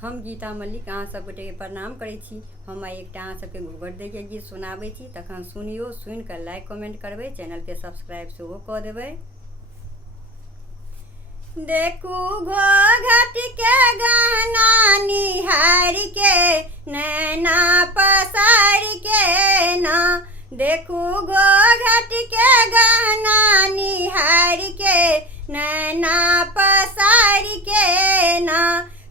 हम गीता मल्लिक अहाँ सब गोटे के प्रणाम करै छी। हम एकटा अहाँ सबके घूघट दै के गीत सुनाबै छी, तखन सुनियो, सुनि कऽ लाइक कमेंट करबै, चैनल के सब्सक्राइब सेहो कऽ देबै। देखू घोघट के गहना निहारि के नैना पसारि के ना, देखू घोघट के गहना निहारि के नैना पसारि के ना।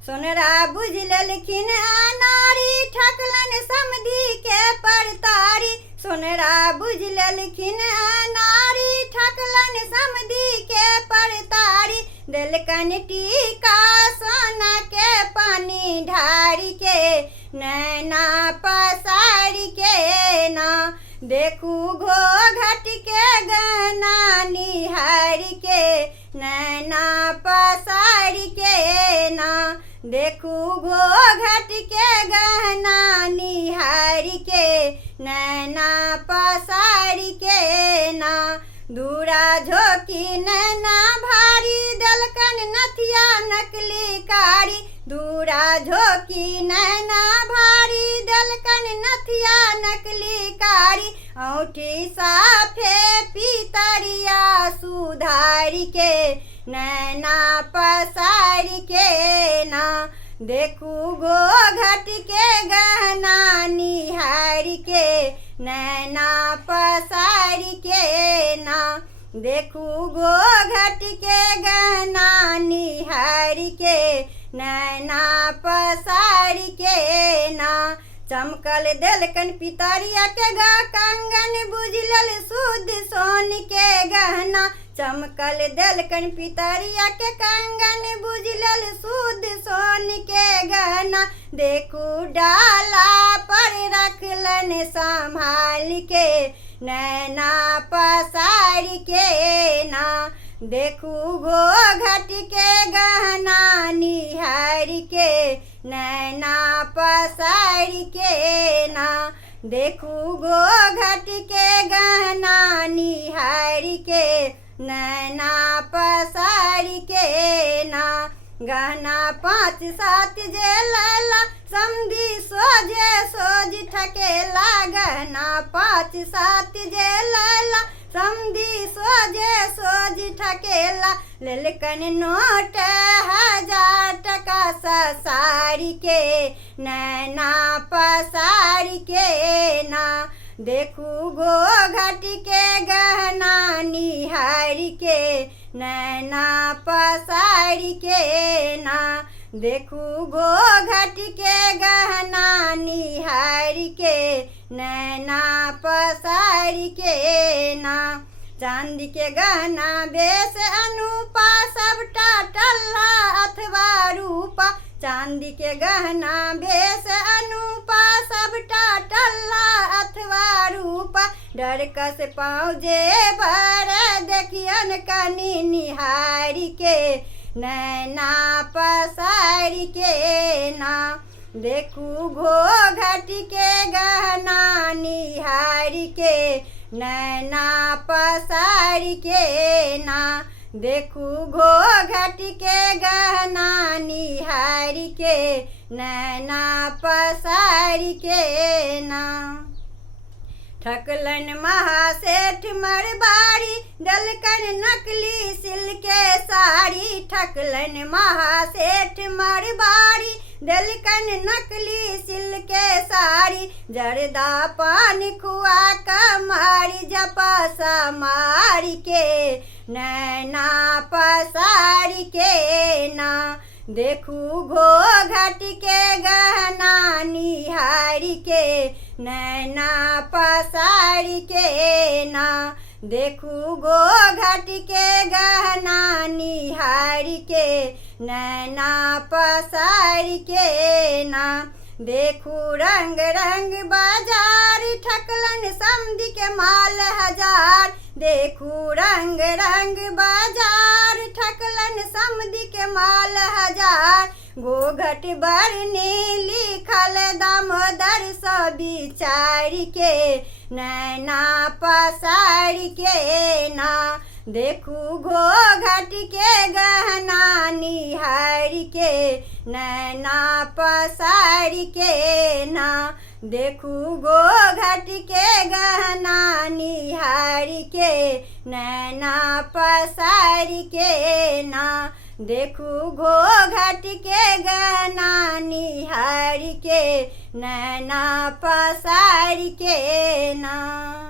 सोनरा बुझ लेलखिन अनारी, ठकलन समधी के परतारी। सोनरा बुझ लेलखिन अनारी, ठकलन समधी के परतारी। देलकन टीका सोना के पानी ढारी के नैना पसारी के ना, देखू घोघट के गहना निहारि के नैना पसारी के ना, देखू घोघट के गहना निहारि के नैना पसारी के ना। दूरा झोंकी नैना भारी, देलकन नथिया नकली कारी। दूरा झोंकी नैना भारी, देलकन नथिया नकली कारी। औंठी साफे पितरिया सुधारी के नैना पसारी के ना, देखू घोघट के गहना निहारि के नैना पसारी के ना, देखू घोघट के गहना निहारि के नैना पसारी के ना। चमकल देलकन पितरिया के कंगन, बुझलल शुद्ध सोन के गहना। चमकल देलकन पितरिया के कंगन, बुझलल शुद्ध सोन के गहना। देखू डाला पर रखलन संभाल के नैना पसारी के ना, देखू घोघट के गहना निहारि के नैना पसारी के ना, देखू घोघट के गहना निहारि के नैना पसारी के ना। गहना 5-7 जे लैला, समधी सोझे सोझ ठकेला। गहना 5-7 जे लैला, समधी सोझे सोझ ठकेला। लेलकन नोट 1000 टका ससारी के नैना पसारी के ना, देखू घोघट के गहना निहारि के नैना पसारी के ना, देखू घोघट के गहना निहारि के नैना पसारी के ना। चांदी के गहना बेस अनुपा, सबटा टल्ला अथवा रूपा। चांदी के गहना बेस अनुपा, सबटा टल्ला अथवा रूपा। डर कस पाँव जे भर, देखियन कनी निहारि के नैना पसारी के ना, देखू घोघट के गहना निहारि के नैना पसारी के ना, देखू घोघट के गहना निहारि के नैना पसारी के ना। ठकलन महासेठ मरबारी, देलकन नकली सिल्के साड़ी। ठकलन महासेठ मरबारी, देलकन नकली सिल्के साड़ी। जरदा पान खुआ कमारी, जपासा मारी के नैना पसारी के ना, देखू घोघट के गहना निहारि के नैना पसारी के ना, देखू घोघट के गहना निहारि के नैना पसारी के ना। देखू रंग रंग बाजार, ठकलन समधी के माल 1000। देखू रंग रंग बाजार, ठकलन समधी के माल 1000। घोघट बरनी लिखल दामोदर सो बिचारी के नैना पसारी के ना, देखू घोघट के गहना निहार के नैना पसार के ना। देखू घोघट के गहना निहार के नैना पसार के ना। देखू घोघट के गहना निहार के नैना पसार के ना।